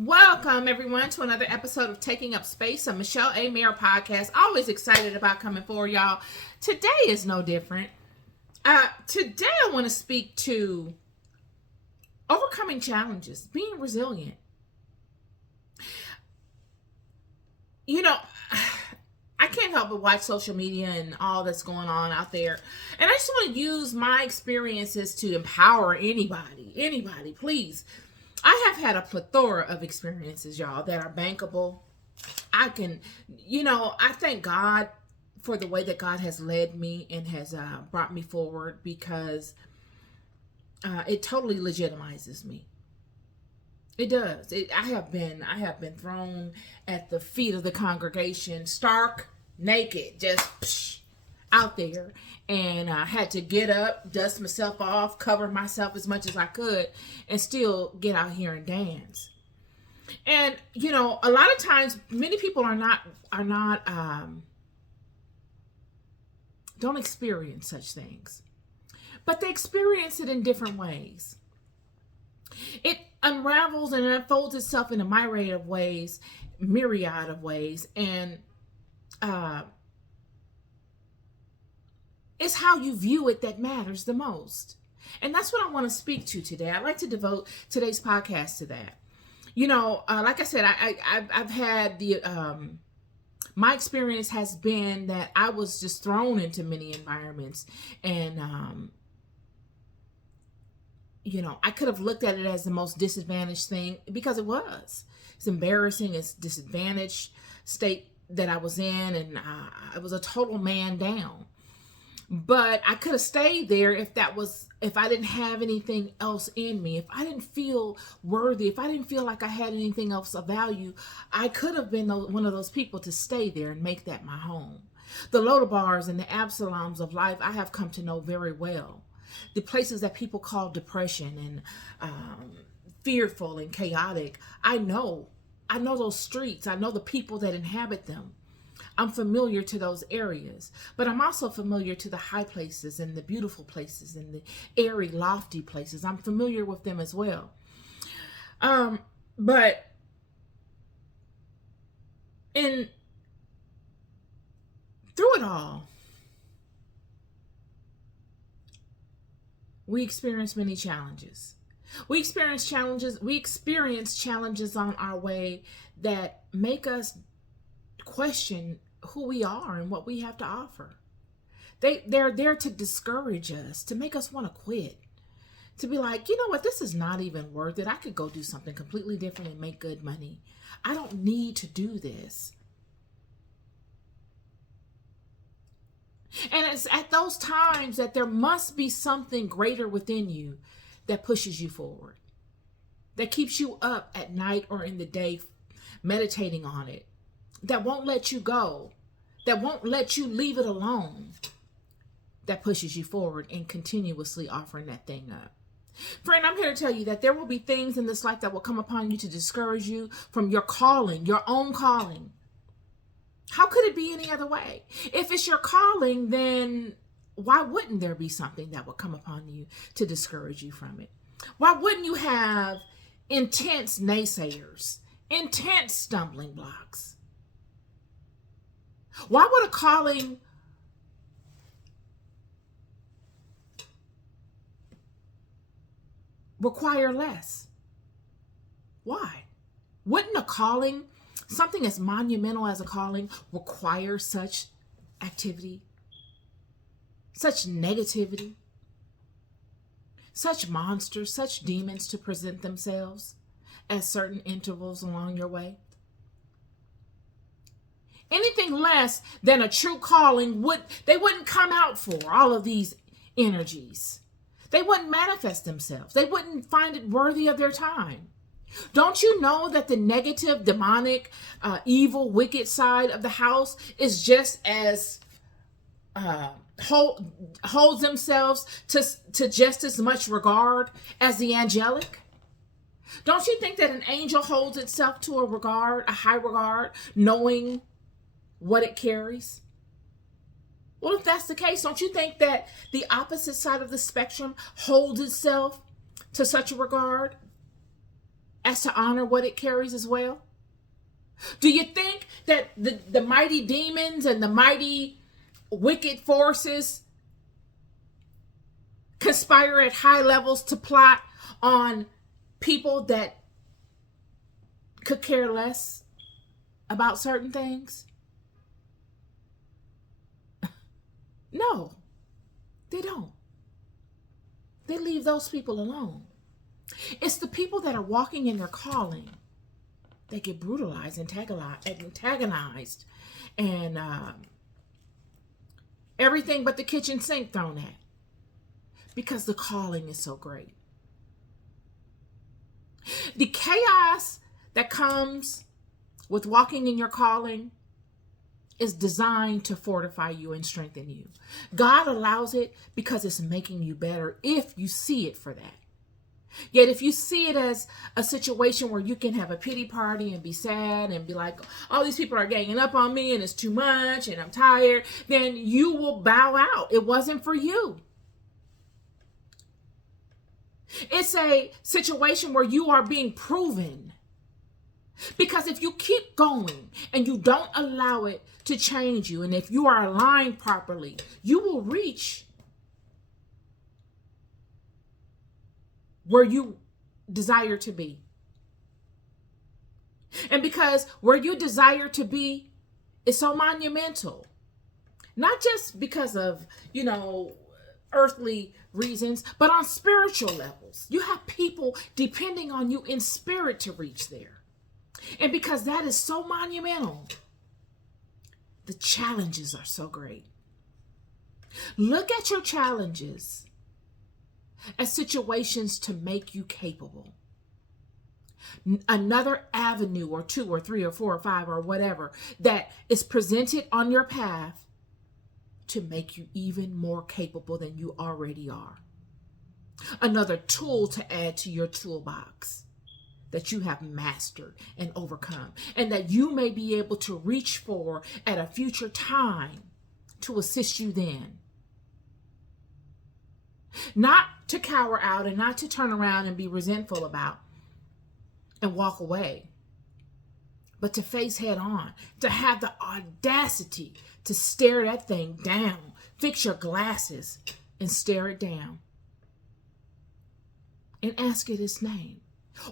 Welcome, everyone, to another episode of Taking Up Space, a Michelle A. Mayer podcast. Always excited about coming for y'all. Today is no different. Today I want to speak to overcoming challenges, being resilient. You know, I can't help but watch social media and all that's going on out there. And I just want to use my experiences to empower anybody, please. I have had a plethora of experiences, y'all, that are bankable. I thank God for the way that God has led me and has brought me forward, because it totally legitimizes me. It does. I have been thrown at the feet of the congregation, stark naked, just out there, and I had to get up, dust myself off, cover myself as much as I could, and still get out here and dance. And a lot of times, many people don't experience such things, but they experience it in different ways. It unravels and unfolds itself in a myriad of ways, and it's how you view it that matters the most. And that's what I want to speak to today. I'd like to devote today's podcast to that. Like I said, I've had my experience has been that I was just thrown into many environments, and I could have looked at it as the most disadvantaged thing, because it was. It's embarrassing. It's disadvantaged state that I was in, and I was a total man down. But I could have stayed there if I didn't have anything else in me, if I didn't feel worthy, if I didn't feel like I had anything else of value. I could have been one of those people to stay there and make that my home. The Lodebars and the Absaloms of life I have come to know very well. The places that people call depression and fearful and chaotic, I know those streets. I know the people that inhabit them. I'm familiar to those areas, but I'm also familiar to the high places and the beautiful places and the airy, lofty places. I'm familiar with them as well. But through it all, we experience many challenges. We experience challenges on our way that make us question who we are and what we have to offer. They're there to discourage us, to make us want to quit, to be like, you know what, this is not even worth it. I could go do something completely different and make good money. I don't need to do this. And it's at those times that there must be something greater within you that pushes you forward, that keeps you up at night or in the day meditating on it, that won't let you go, that won't let you leave it alone, that pushes you forward and continuously offering that thing up. Friend, I'm here to tell you that there will be things in this life that will come upon you to discourage you from your calling, your own calling. How could it be any other way? If it's your calling, then why wouldn't there be something that will come upon you to discourage you from it? Why wouldn't you have intense naysayers, intense stumbling blocks? Why would a calling require less? Why? Wouldn't a calling, something as monumental as a calling, require such activity, such negativity, such monsters, such demons to present themselves at certain intervals along your way? Anything less than a true calling wouldn't come out for all of these energies. They wouldn't manifest themselves. They wouldn't find it worthy of their time. Don't you know that the negative, demonic, evil, wicked side of the house is just as holds themselves to just as much regard as the angelic? Don't you think that an angel holds itself to a high regard, knowing what it carries? Well, if that's the case, don't you think that the opposite side of the spectrum holds itself to such a regard? as to honor what it carries as well? Do you think that the mighty demons and the mighty wicked forces conspire at high levels to plot on people that could care less about certain things? No, they don't. They leave those people alone. It's the people that are walking in their calling that get brutalized, antagonized, and everything but the kitchen sink thrown at, because the calling is so great. The chaos that comes with walking in your calling is designed to fortify you and strengthen you. God allows it because it's making you better if you see it for that. Yet if you see it as a situation where you can have a pity party and be sad and be like, all these people are ganging up on me and it's too much and I'm tired, then you will bow out. It wasn't for you. It's a situation where you are being proven. Because if you keep going and you don't allow it to change you, and if you are aligned properly, you will reach where you desire to be. And because where you desire to be is so monumental, not just because of, earthly reasons, but on spiritual levels. You have people depending on you in spirit to reach there. And because that is so monumental, the challenges are so great. Look at your challenges as situations to make you capable. Another avenue or two or three or four or five or whatever that is presented on your path to make you even more capable than you already are. Another tool to add to your toolbox that you have mastered and overcome, and that you may be able to reach for at a future time to assist you then. Not to cower out and not to turn around and be resentful about and walk away, but to face head on, to have the audacity to stare that thing down, fix your glasses and stare it down and ask it its name.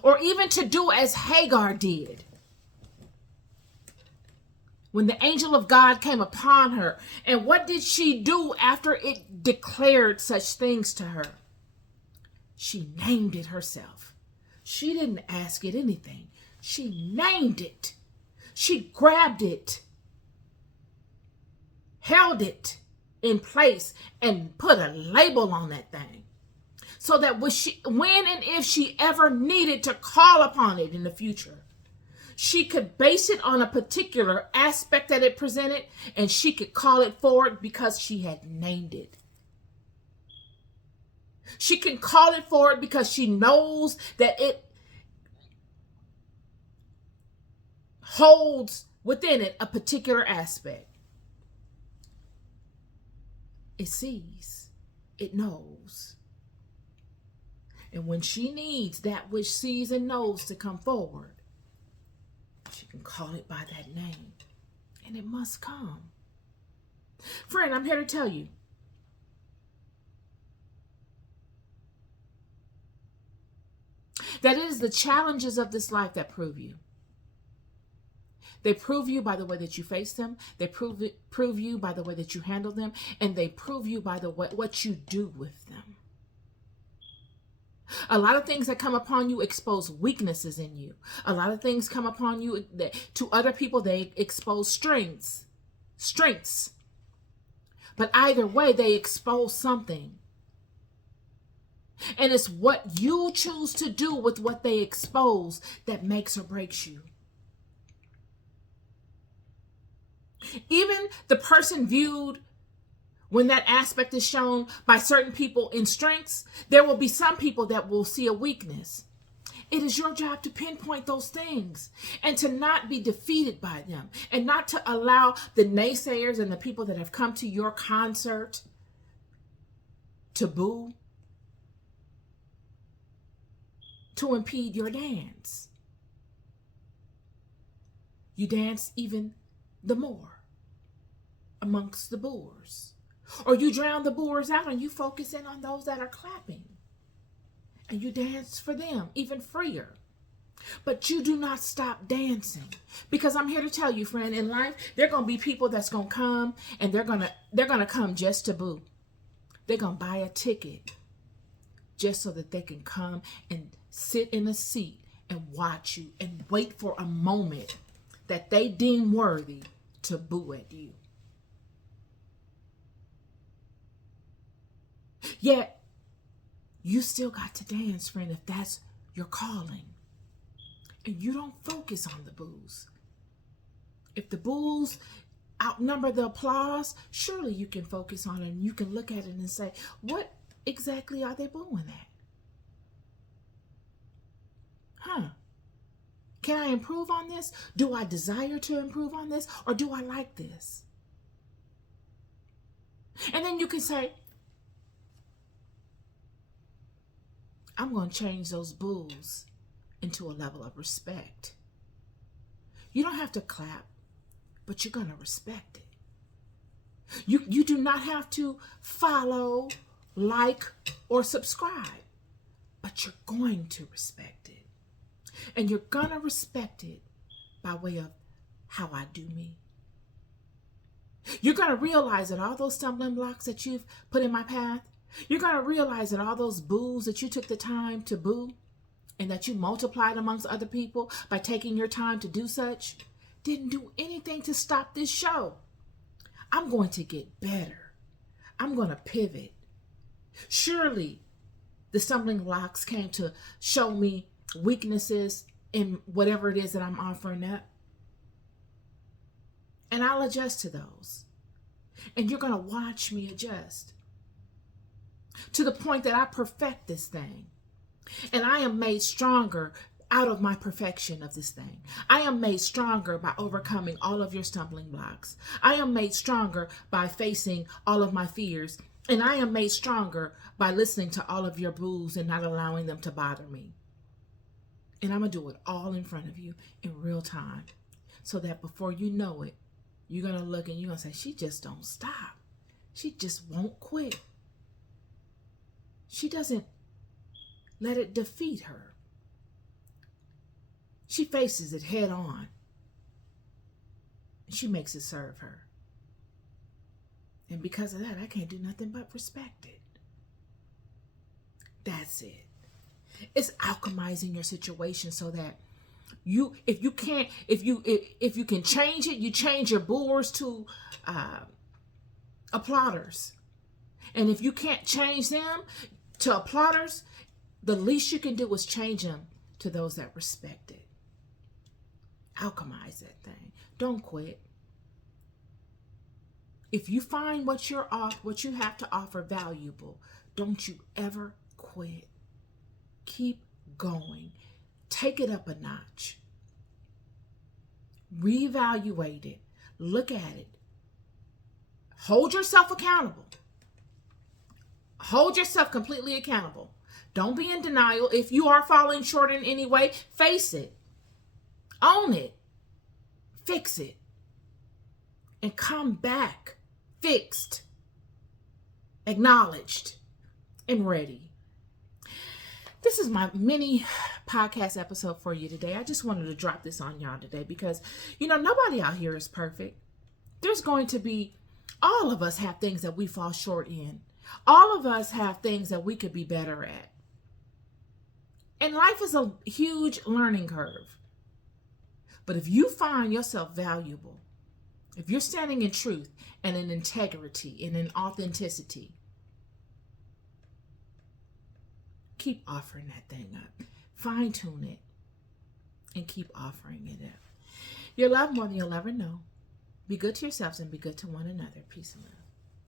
Or even to do as Hagar did. When the angel of God came upon her, and what did she do after it declared such things to her? She named it herself. She didn't ask it anything. She named it. She grabbed it, held it in place, and put a label on that thing. So that when and if she ever needed to call upon it in the future, she could base it on a particular aspect that it presented, and she could call it forward because she had named it. She can call it forward because she knows that it holds within it a particular aspect. It sees, it knows. And when she needs that which sees and knows to come forward, she can call it by that name, and it must come. Friend, I'm here to tell you, that it is the challenges of this life that prove you. They prove you by the way that you face them. They prove you by the way that you handle them. And they prove you by the way, what you do with them. A lot of things that come upon you expose weaknesses in you. A lot of things come upon you that to other people, they expose strengths. But either way, they expose something. And it's what you choose to do with what they expose that makes or breaks you. Even the person viewed when that aspect is shown by certain people in strengths, there will be some people that will see a weakness. It is your job to pinpoint those things and to not be defeated by them, and not to allow the naysayers and the people that have come to your concert to boo, to impede your dance. You dance even the more amongst the boors. Or you drown the boors out and you focus in on those that are clapping. And you dance for them even freer. But you do not stop dancing. Because I'm here to tell you, friend, in life, there are going to be people that's going to come and they're going to come just to boo. They're going to buy a ticket just so that they can come and sit in a seat and watch you and wait for a moment that they deem worthy to boo at you. Yet, you still got to dance, friend, if that's your calling. And you don't focus on the boos. If the boos outnumber the applause, surely you can focus on it and you can look at it and say, what exactly are they booing at? Can I improve on this? Do I desire to improve on this? Or do I like this? And then you can say, I'm going to change those boos into a level of respect. You don't have to clap, but you're going to respect it. You do not have to follow, like, or subscribe, but you're going to respect it. And you're going to respect it by way of how I do me. You're going to realize that all those stumbling blocks that you've put in my path, you're going to realize that all those boos that you took the time to boo and that you multiplied amongst other people by taking your time to do such, didn't do anything to stop this show. I'm going to get better. I'm going to pivot. Surely the stumbling blocks came to show me weaknesses in whatever it is that I'm offering up. And I'll adjust to those. And you're going to watch me adjust to the point that I perfect this thing. And I am made stronger out of my perfection of this thing. I am made stronger by overcoming all of your stumbling blocks. I am made stronger by facing all of my fears. And I am made stronger by listening to all of your boos and not allowing them to bother me. And I'm going to do it all in front of you in real time. So that before you know it, you're going to look and you're going to say, she just don't stop. She just won't quit. She doesn't let it defeat her. She faces it head on. And she makes it serve her. And because of that, I can't do nothing but respect it. That's it. It's alchemizing your situation so that if you can change it, you change your boors to applauders. And if you can't change them to applauders, the least you can do is change them to those that respect it. Alchemize that thing. Don't quit. If you find what you have to offer valuable, don't you ever quit. Keep going. Take it up a notch. Reevaluate it. Look at it. Hold yourself accountable. Hold yourself completely accountable. Don't be in denial. If you are falling short in any way, face it. Own it. Fix it. And come back fixed, acknowledged, and ready. This is my mini podcast episode for you today. I just wanted to drop this on y'all today because, nobody out here is perfect. There's going to be, all of us have things that we fall short in. All of us have things that we could be better at. And life is a huge learning curve. But if you find yourself valuable, if you're standing in truth and in integrity and in authenticity, keep offering that thing up. Fine tune it and keep offering it up. You're loved more than you'll ever know. Be good to yourselves and be good to one another. Peace and love.